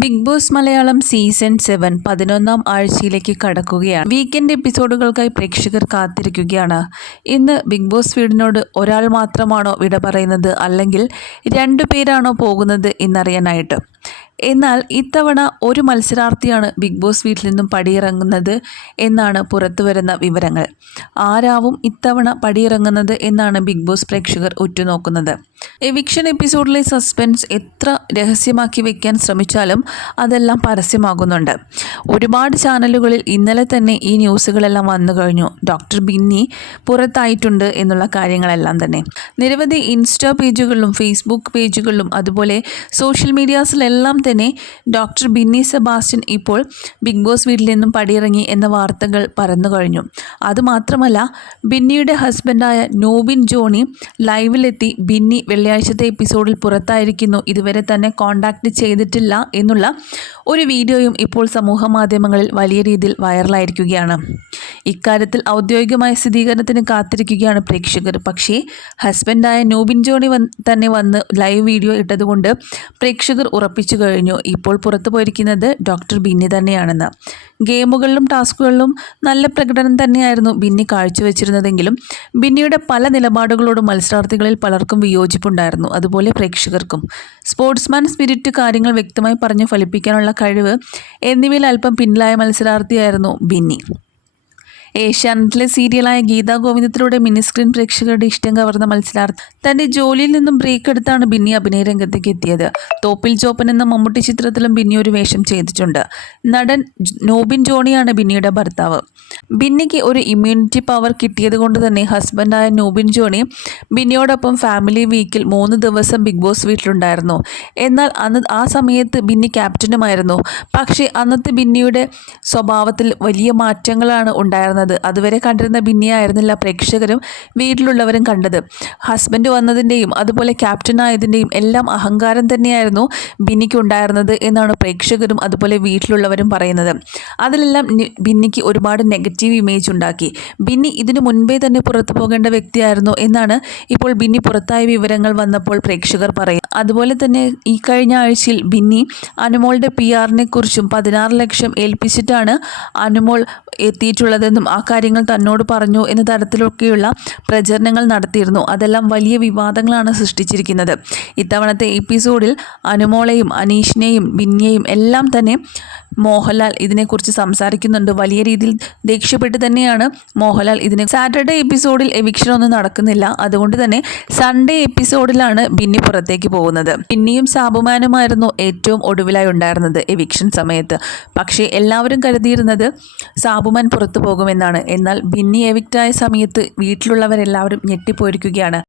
Big Boss Malayalam season seven പതിനൊന്നാം ആഴ്ചയിലേക്ക് കടക്കുകയാണ്. വീക്കെൻഡ് എപ്പിസോഡുകൾക്കായി പ്രേക്ഷകർ കാത്തിരിക്കുകയാണ്. ഇന്ന് ബിഗ് ബോസ് വീടിനോട് ഒരാൾ മാത്രമാണോ വിട പറയുന്നത് അല്ലെങ്കിൽ രണ്ടു പേരാണോ പോകുന്നത് എന്നറിയാനായിട്ട്. എന്നാൽ ഇത്തവണ ഒരു മത്സരാർത്ഥിയാണ് ബിഗ് ബോസ് വീട്ടിൽ നിന്നും പടിയിറങ്ങുന്നത് എന്നാണ് പുറത്തുവരുന്ന വിവരങ്ങൾ. ആരാവും ഇത്തവണ പടിയിറങ്ങുന്നത് എന്നാണ് ബിഗ് ബോസ് പ്രേക്ഷകർ ഉറ്റുനോക്കുന്നത്. എവിക്ഷൻ എപ്പിസോഡിലെ സസ്പെൻസ് എത്ര രഹസ്യമാക്കി വെക്കാൻ ശ്രമിച്ചാലും അതെല്ലാം പരസ്യമാകുന്നുണ്ട്. ഒരുപാട് ചാനലുകളിൽ ഇന്നലെ തന്നെ ഈ ന്യൂസുകളെല്ലാം വന്നു കഴിഞ്ഞു. ഡോക്ടർ ബിന്നി പുറത്തായിട്ടുണ്ട് എന്നുള്ള കാര്യങ്ങളെല്ലാം തന്നെ. നിരവധി ഇൻസ്റ്റാ പേജുകളിലും ഫേസ്ബുക്ക് പേജുകളിലും അതുപോലെ സോഷ്യൽ മീഡിയാസിലെല്ലാം തന്നെ ഡോക്ടർ ബിന്നി സെബാസ്റ്റ്യൻ ഇപ്പോൾ ബിഗ് ബോസ് വീട്ടിൽ നിന്നും പടിയിറങ്ങി എന്ന വാർത്തകൾ പരന്നു കഴിഞ്ഞു. അതുമാത്രമല്ല ബിന്നിയുടെ ഹസ്ബൻഡായ നോബിൻ ജോണി ലൈവിലെത്തി ബിന്നി വെള്ളിയാഴ്ചത്തെ എപ്പിസോഡിൽ പുറത്തായിരിക്കുന്നു. ഇതുവരെ തന്നെ കോണ്ടാക്ട് ചെയ്തിട്ടില്ല എന്നുള്ള ഒരു വീഡിയോയും ഇപ്പോൾ സമൂഹ മാധ്യമങ്ങളിൽ വലിയ രീതിയിൽ വൈറലായിരിക്കുകയാണ്. ഇക്കാര്യത്തിൽ ഔദ്യോഗികമായ സ്ഥിരീകരണത്തിന് കാത്തിരിക്കുകയാണ് പ്രേക്ഷകർ. പക്ഷേ ഹസ്ബൻഡായ നോബിൻ ജോണി തന്നെ വന്ന് ലൈവ് വീഡിയോ ഇട്ടതുകൊണ്ട് പ്രേക്ഷകർ ഉറപ്പിച്ചു കഴിഞ്ഞു. ഇപ്പോൾ പുറത്തു പോയിരിക്കുന്നത് ഡോക്ടർ ബിന്നി തന്നെയാണെന്ന്. ഗെയിമുകളിലും ടാസ്കുകളിലും നല്ല പ്രകടനം തന്നെയായിരുന്നു ബിന്നി കാഴ്ചവെച്ചിരുന്നതെങ്കിലും ബിന്നിയുടെ പല നിലപാടുകളോടും മത്സരാർത്ഥികളിൽ പലർക്കും വിയോജിപ്പുണ്ടായിരുന്നു. അതുപോലെ പ്രേക്ഷകർക്കും. സ്പോർട്സ്മാൻ സ്പിരിറ്റ് കാര്യങ്ങൾ വ്യക്തമായി പറഞ്ഞ് ഫലിപ്പിക്കാനുള്ള കഴിവ് എന്നിവയിൽ അല്പം പിന്നിലായ മത്സരാർത്ഥിയായിരുന്നു ബിന്നി. ഏഷ്യാനെറ്റിലെ സീരിയലായ ഗീതാ ഗോവിന്ദത്തിലൂടെ മിനി സ്ക്രീൻ പ്രേക്ഷകരുടെ ഇഷ്ടം കവർന്ന മത്സരാർത്ഥി തന്റെ ജോലിയിൽ നിന്നും ബ്രേക്ക് എടുത്താണ് ബിന്നി അഭിനയ രംഗത്തേക്ക് എത്തിയത്. തോപ്പിൽ ജോപ്പൻ എന്ന മമ്മൂട്ടി ചിത്രത്തിലും ബിന്നി ഒരു വേഷം ചെയ്തിട്ടുണ്ട്. നടൻ നോബിൻ ജോണിയാണ് ബിന്നിയുടെ ഭർത്താവ്. ബിന്നിക്ക് ഒരു ഇമ്മ്യൂണിറ്റി പവർ കിട്ടിയത് കൊണ്ട് തന്നെ ഹസ്ബൻഡായ നൂബിൻ ജോണി ബിന്നിയോടൊപ്പം ഫാമിലി വീക്കിൽ മൂന്ന് ദിവസം ബിഗ് ബോസ് വീട്ടിലുണ്ടായിരുന്നു. എന്നാൽ അന്ന് ആ സമയത്ത് ബിന്നി ക്യാപ്റ്റനുമായിരുന്നു പക്ഷേ അന്നത്തെ ബിന്നിയുടെ സ്വഭാവത്തിൽ വലിയ മാറ്റങ്ങളാണ് ഉണ്ടായിരുന്നത്. അതുവരെ കണ്ടിരുന്ന ബിന്നിയായിരുന്നില്ല പ്രേക്ഷകരും വീട്ടിലുള്ളവരും കണ്ടത്. ഹസ്ബൻഡ് വന്നതിന്റെയും അതുപോലെ ക്യാപ്റ്റനായതിന്റെയും എല്ലാം അഹങ്കാരം തന്നെയായിരുന്നു ബിന്നിക്ക് ഉണ്ടായിരുന്നത് എന്നാണ് പ്രേക്ഷകരും അതുപോലെ വീട്ടിലുള്ളവരും പറയുന്നത്. അതിലെല്ലാം ബിന്നിക്ക് ഒരുപാട് നെഗറ്റീവ് ഇമേജ് ഉണ്ടാക്കി. ബിന്നി ഇതിനു മുൻപേ തന്നെ പുറത്തു പോകേണ്ട വ്യക്തിയായിരുന്നു എന്നാണ് ഇപ്പോൾ ബിന്നി പുറത്തായ വിവരങ്ങൾ വന്നപ്പോൾ പ്രേക്ഷകർ പറയും അതുപോലെ തന്നെ ഈ കഴിഞ്ഞ ആഴ്ചയിൽ ബിന്നി അനുമോളുടെ പി ആറിനെ കുറിച്ചും പതിനാറ് ലക്ഷം ഏൽപ്പിച്ചിട്ടാണ് അനുമോൾ എത്തിയിട്ടുള്ളതെന്നും ആ കാര്യങ്ങൾ തന്നോട് പറഞ്ഞു എന്ന തരത്തിലൊക്കെയുള്ള പ്രചരണങ്ങൾ നടത്തിയിരുന്നു. അതെല്ലാം വലിയ വിവാദങ്ങളാണ് സൃഷ്ടിച്ചിരിക്കുന്നത്. ഇത്തവണത്തെ എപ്പിസോഡിൽ അനുമോളെയും അനീഷിനെയും ബിന്നിയെയും എല്ലാം തന്നെ മോഹൻലാൽ ഇതിനെക്കുറിച്ച് സംസാരിക്കുന്നുണ്ട്. വലിയ രീതിയിൽ ദേഷ്യപ്പെട്ട് തന്നെയാണ് മോഹൻലാൽ ഇതിന് സാറ്റർഡേ എപ്പിസോഡിൽ എവിക്ഷൻ ഒന്നും നടക്കുന്നില്ല. അതുകൊണ്ട് തന്നെ സൺഡേ എപ്പിസോഡിലാണ് ബിന്നി പുറത്തേക്ക് പോകുന്നത്. ബിന്നിയും സാബുമാനുമായിരുന്നു ഏറ്റവും ഒടുവിലായി ഉണ്ടായിരുന്നത് എവിക്ഷൻ സമയത്ത്. പക്ഷേ എല്ലാവരും കരുതിയിരുന്നത് സാബുമാൻ പുറത്തു പോകുമെന്നാണ്. എന്നാൽ ബിന്നി എവിക്റ്റായ സമയത്ത് വീട്ടിലുള്ളവരെല്ലാവരും ഞെട്ടിപ്പോയിരിക്കുകയാണ്.